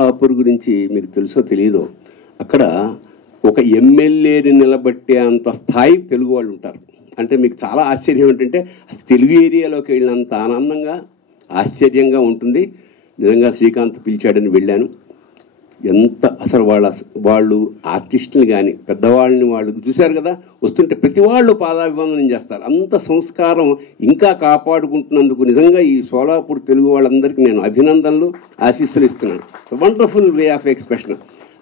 షోలాపూర్ గురించి మీకు తెలుసో తెలియదో, అక్కడ ఒక ఎమ్మెల్యేని నిలబట్టే అంత స్థాయి తెలుగు వాళ్ళు ఉంటారు. అంటే మీకు చాలా ఆశ్చర్యం ఏంటంటే తెలుగు ఏరియాలోకి వెళ్ళినంత ఆనందంగా ఆశ్చర్యంగా ఉంటుంది. నిజంగా శ్రీకాంత్ పిలిచాడని వెళ్ళాను. ఎంత అసలు వాళ్ళు ఆర్టిస్టుని కానీ పెద్దవాళ్ళని వాళ్ళు చూశారు కదా, వస్తుంటే ప్రతి వాళ్ళు పాదాభివందనం చేస్తారు. అంత సంస్కారం ఇంకా కాపాడుకుంటున్నందుకు నిజంగా ఈ షోలాపూర్ తెలుగు వాళ్ళందరికీ నేను అభినందనలు ఆశీస్సులు ఇస్తున్నాను. Wonderful way of expression.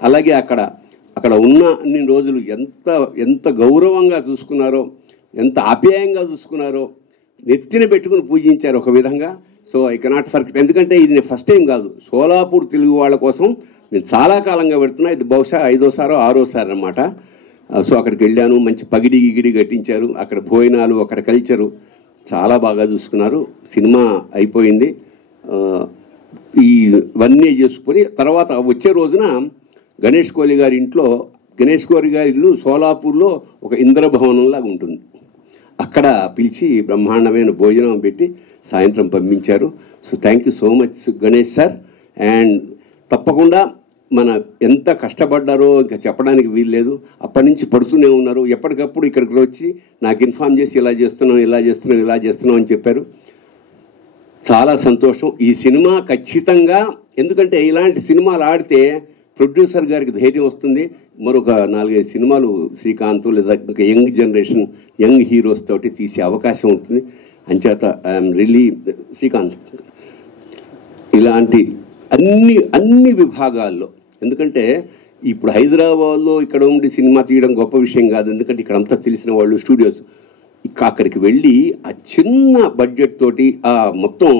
అలాగే అక్కడ ఉన్న అన్ని రోజులు ఎంత గౌరవంగా చూసుకున్నారో, ఎంత ఆప్యాయంగా చూసుకున్నారో, నెత్తిన పెట్టుకుని పూజించారు ఒక విధంగా. So I cannot forget. ఎందుకంటే ఇది నేను ఫస్ట్ టైం కాదు, షోలాపూర్ తెలుగు వాళ్ళ కోసం నేను చాలా కాలంగా పెడుతున్నా. ఇది బహుశా 5వ సారో 6వ సారి అన్నమాట. సో అక్కడికి వెళ్ళాను, మంచి పగిడి గిగిడి కట్టించారు. అక్కడ భోజనాలు, అక్కడ కల్చరు చాలా బాగా చూసుకున్నారు. సినిమా అయిపోయింది. ఇవన్నీ చేసుకుని తర్వాత వచ్చే రోజున గణేష్ కోహ్లీ గారి ఇంట్లో, గణేష్ కోహ్లీ గారి ఇల్లు షోలాపూర్లో ఒక ఇంద్రభవనంలాగా ఉంటుంది. అక్కడ పిలిచి బ్రహ్మాండమైన భోజనం పెట్టి సాయంత్రం పంపించారు. So thank you so much Ganesh sir. And తప్పకుండా మన ఎంత కష్టపడ్డారో ఇంకా చెప్పడానికి వీల్లేదు. అప్పటి నుంచి పడుతూనే ఉన్నారు. ఎప్పటికప్పుడు ఇక్కడికి వచ్చి నాకు ఇన్ఫార్మ్ చేసి ఇలా చేస్తున్నాం అని చెప్పారు. చాలా సంతోషం. ఈ సినిమా ఖచ్చితంగా, ఎందుకంటే ఇలాంటి సినిమాలు ఆడితే ప్రొడ్యూసర్ గారికి ధైర్యం వస్తుంది. మరొక 4-5 సినిమాలు శ్రీకాంత్ లేదా యంగ్ జనరేషన్ యంగ్ హీరోస్ తోటి తీసే అవకాశం ఉంటుంది. అంచేత ఐఎమ్ రియల్లీ శ్రీకాంత్ ఇలాంటి అన్ని విభాగాల్లో, ఎందుకంటే ఇప్పుడు హైదరాబాద్లో ఇక్కడ ఉండి సినిమా తీయడం గొప్ప విషయం కాదు. ఎందుకంటే ఇక్కడ అంతా తెలిసిన వాళ్ళు స్టూడియోస్. అక్కడికి వెళ్ళి ఆ చిన్న బడ్జెట్ తోటి మొత్తం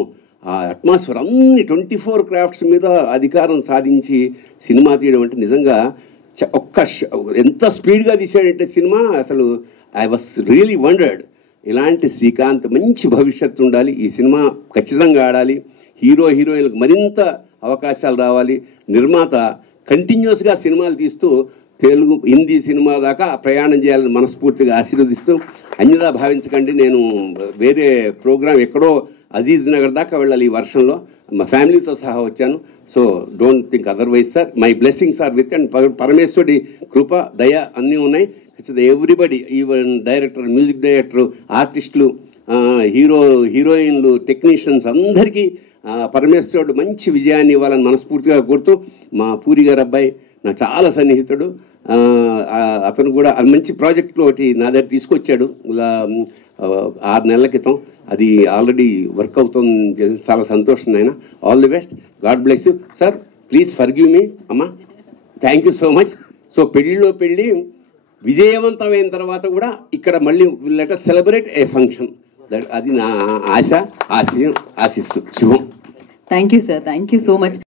ఆ అట్మాస్ఫియర్ అన్ని 24 క్రాఫ్ట్స్ మీద అధికారం సాధించి సినిమా తీయడం అంటే నిజంగా ఎంత స్పీడ్గా తీసాడంటే సినిమా, అసలు ఐ వాస్ రియలీ వండర్డ్. ఇలాంటి శ్రీకాంత్ మంచి భవిష్యత్తు ఉండాలి. ఈ సినిమా ఖచ్చితంగా ఆడాలి. హీరోయిన్లకు మరింత అవకాశాలు రావాలి. నిర్మాత కంటిన్యూస్గా సినిమాలు తీస్తూ తెలుగు హిందీ సినిమా దాకా ప్రయాణం చేయాలని మనస్ఫూర్తిగా ఆశీర్వదిస్తూ, అన్యదా భావించకండి. నేను వేరే ప్రోగ్రాం ఎక్కడో అజీజ్ నగర్ దాకా వెళ్ళాలి ఈ వర్షంలో. మా ఫ్యామిలీతో సహా వచ్చాను. So don't think otherwise sir. My blessings are with. And పరమేశ్వరుడి కృప, దయ అన్నీ ఉన్నాయి. Everybody, even director, music director, ఆర్టిస్టులు, హీరోయిన్లు, టెక్నీషియన్స్ అందరికీ పరమేశ్వరుడు మంచి విజయాన్ని ఇవ్వాలని మనస్ఫూర్తిగా కోరుతూ, మా పూరి గారి అబ్బాయి నాకు చాలా సన్నిహితుడు. అతను కూడా మంచి ప్రాజెక్టులో ఒకటి నా దగ్గర తీసుకొచ్చాడు 6 నెలల క్రితం. అది ఆల్రెడీ వర్క్ అవుతుంది. చాలా సంతోషం నాయన. All the best. God bless you sir. Please forgive me అమ్మా. Thank you so much. So పెళ్ళి విజయవంతమైన తర్వాత కూడా ఇక్కడ మళ్ళీ let us celebrate a function. అది నా ఆశ, ఆశిస్తూ శుభం. Thank you sir. Thank you so much.